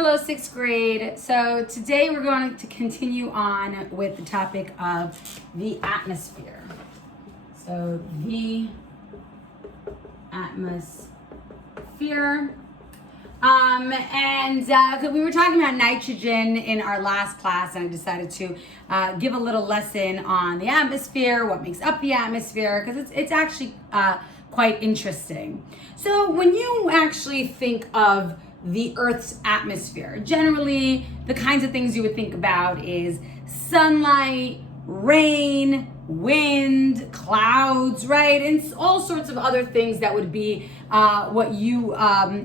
Hello, sixth grade. So today we're going to continue on with the topic of the atmosphere. So the atmosphere. We were talking about nitrogen in our last class, and I decided to give a little lesson on the atmosphere, what makes up the atmosphere, because it's actually quite interesting. So when you actually think of the Earth's atmosphere, generally the kinds of things you would think about is sunlight, rain, wind, clouds, right? And all sorts of other things that would be what you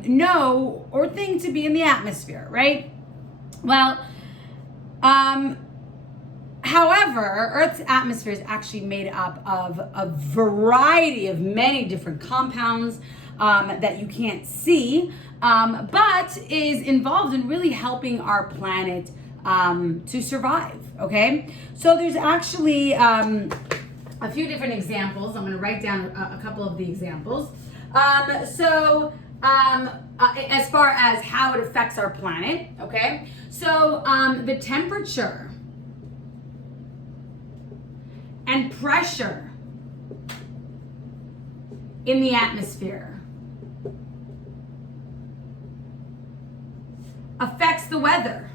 know or think to be in the atmosphere, right? Well, however, Earth's atmosphere is actually made up of a variety of many different compounds that you can't see, but is involved in really helping our planet to survive, okay? So there's actually a few different examples. I'm going to write down a couple of the examples. As far as how it affects our planet, okay? So the temperature and pressure in the atmosphere affects the weather.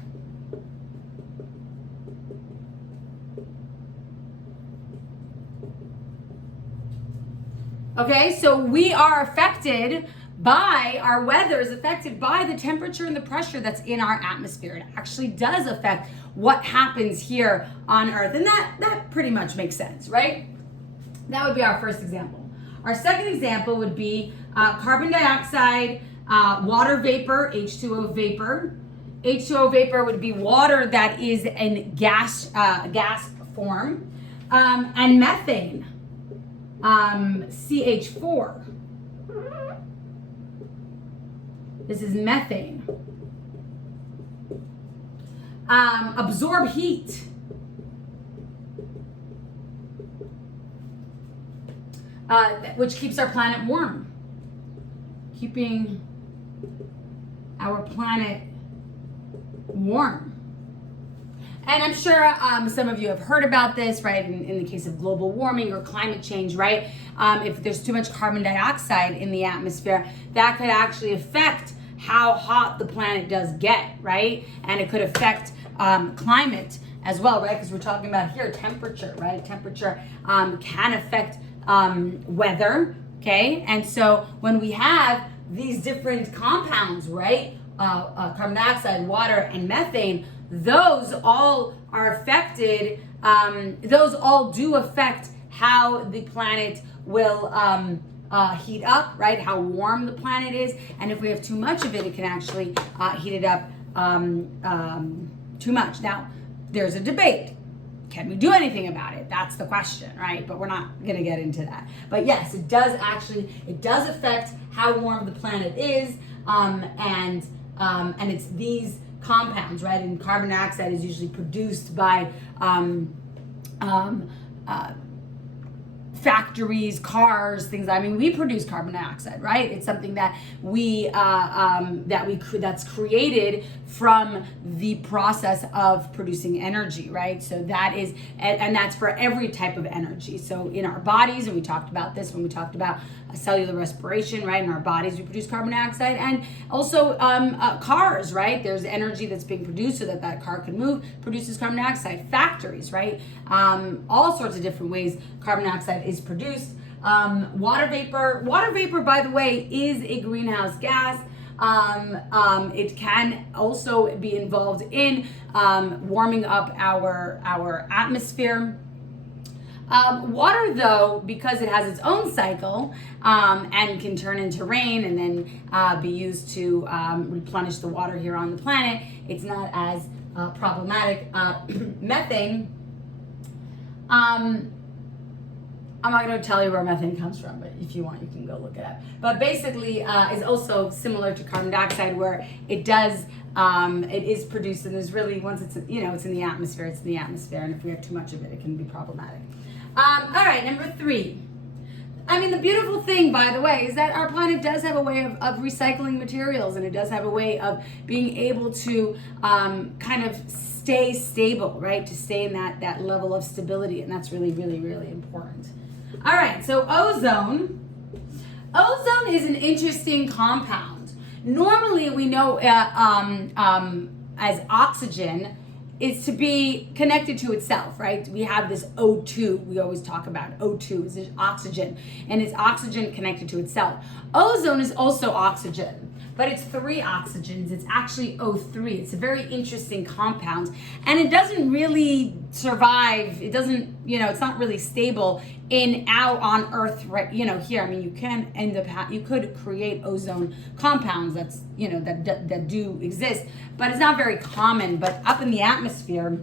Okay, so we are affected by, our weather is affected by the temperature and the pressure that's in our atmosphere. It actually does affect what happens here on Earth. And that pretty much makes sense, right? That would be our first example. Our second example would be carbon dioxide, water vapor, H2O vapor. H2O vapor would be water that is in gas form, and methane, CH4. This is methane. Absorb heat. Which keeps our planet warm. Keeping our planet warm. And I'm sure some of you have heard about this, right? In the case of global warming or climate change, right? If there's too much carbon dioxide in the atmosphere, that could actually affect how hot the planet does get, right? And it could affect climate as well, right? Because we're talking about here temperature, right? Temperature can affect weather, okay? And so when we have these different compounds, right? Carbon dioxide, water, and methane, those all are affected, those all do affect how the planet will heat up, right? How warm the planet is. And if we have too much of it, it can actually heat it up too much. Now, there's a debate. Can we do anything about it? That's the question, right? But we're not gonna get into that. But yes, it does affect how warm the planet is, and it's these compounds, right? And carbon dioxide is usually produced by factories, cars, things. I mean, we produce carbon dioxide, right? It's something that that's created from the process of producing energy, right? So that is, and that's for every type of energy. So in our bodies, and we talked about this when we talked about cellular respiration, right? In our bodies, we produce carbon dioxide, and also cars, right? There's energy that's being produced so that car can move, produces carbon dioxide. Factories, right? All sorts of different ways carbon dioxide is produced. Water vapor, by the way, is a greenhouse gas. It can also be involved in warming up our atmosphere. Water, though, because it has its own cycle and can turn into rain and then be used to replenish the water here on the planet, it's not as problematic. Methane, I'm not going to tell you where methane comes from, but if you want, you can go look it up. But basically, is also similar to carbon dioxide, where it is produced, and there's really, once it's in the atmosphere, it's in the atmosphere, and if we have too much of it, it can be problematic. All right, number 3. I mean, the beautiful thing, by the way, is that our planet does have a way of recycling materials, and it does have a way of being able to kind of stay stable, right? To stay in that level of stability, and that's really, really, really important. All right, so ozone. Ozone is an interesting compound. Normally, we know as oxygen is to be connected to itself, right? We have this O2, we always talk about O2 is oxygen, and it's oxygen connected to itself. Ozone is also oxygen, but it's 3 oxygens. It's actually O3. It's a very interesting compound, and it doesn't really survive. It doesn't, it's not really stable out on Earth, right? Here, I mean, you can end up, you could create ozone compounds that's, that do exist, but it's not very common. But up in the atmosphere,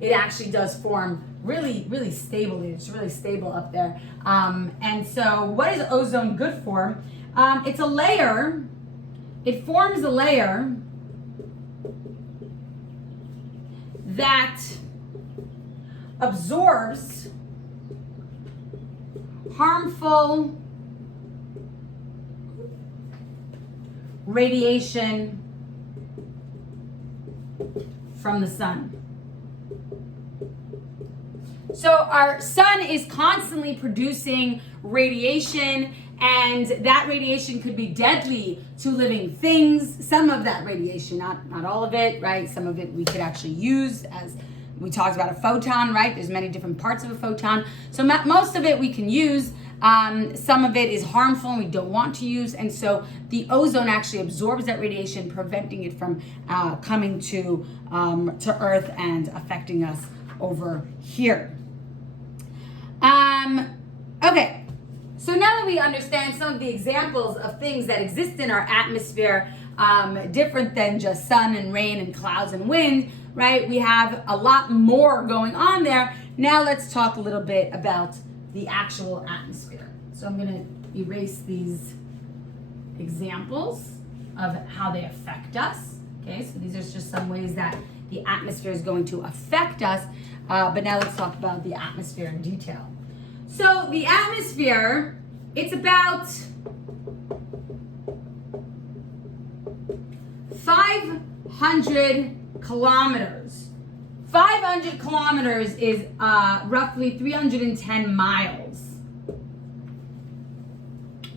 it actually does form really, really stably. It's really stable up there. And so what is ozone good for? It's a layer. It forms a layer that absorbs harmful radiation from the sun. So our sun is constantly producing radiation, and that radiation could be deadly to living things. Some of that radiation, not all of it, right? Some of it we could actually use, as we talked about a photon, right? There's many different parts of a photon. So most of it we can use. Some of it is harmful and we don't want to use. And so the ozone actually absorbs that radiation, preventing it from coming to Earth and affecting us over here. Okay, so now that we understand some of the examples of things that exist in our atmosphere, different than just sun and rain and clouds and wind, right? We have a lot more going on there. Now let's talk a little bit about the actual atmosphere. So I'm going to erase these examples of how they affect us. Okay, so these are just some ways that the atmosphere is going to affect us. But now let's talk about the atmosphere in detail. So the atmosphere, it's about 500 kilometers. 500 kilometers is roughly 310 miles.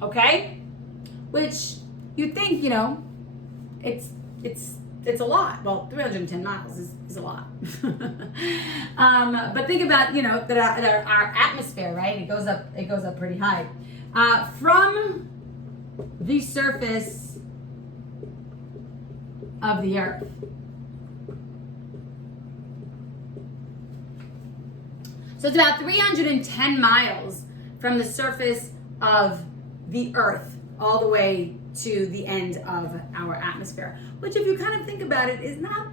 Okay? Which you think, it's a lot. Well, 310 miles is a lot. But think about, that our atmosphere, right? It goes up pretty high. From the surface of the Earth. So it's about 310 miles from the surface of the Earth all the way to the end of our atmosphere, which, if you kind of think about it, is not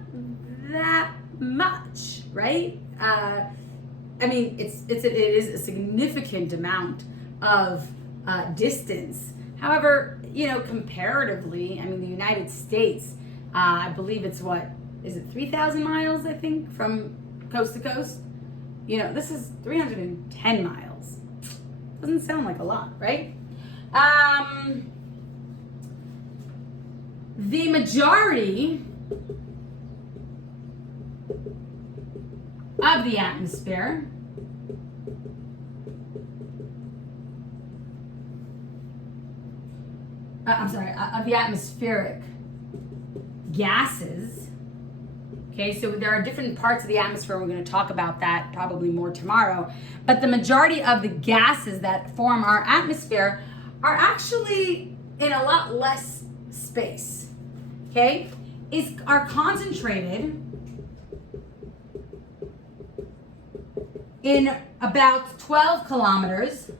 that much, right? I mean, it is a significant amount of distance. However, comparatively, I mean, the United States, I believe it's 3,000 miles, I think, from coast to coast? This is 310 miles. Doesn't sound like a lot, right? The majority of the atmosphere of the atmospheric gases. Okay, so there are different parts of the atmosphere. We're going to talk about that probably more tomorrow. But the majority of the gases that form our atmosphere are actually in a lot less space. Okay, are concentrated in about 12 kilometers,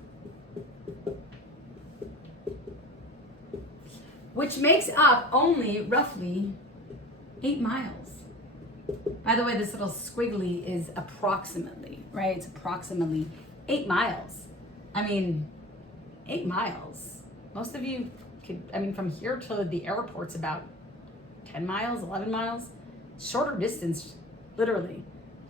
which makes up only roughly 8 miles. By the way, this little squiggly is approximately, right? It's approximately 8 miles. I mean, 8 miles. Most of you could, from here to the airport's about 10 miles, 11 miles. Shorter distance, literally,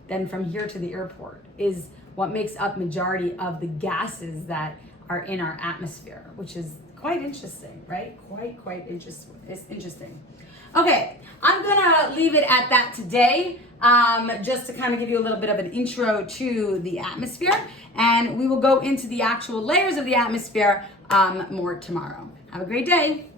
than from here to the airport is what makes up majority of the gases that are in our atmosphere, which is quite interesting, right? Quite interesting. It's interesting. Okay, I'm gonna leave it at that today, just to kind of give you a little bit of an intro to the atmosphere, and we will go into the actual layers of the atmosphere more tomorrow. Have a great day.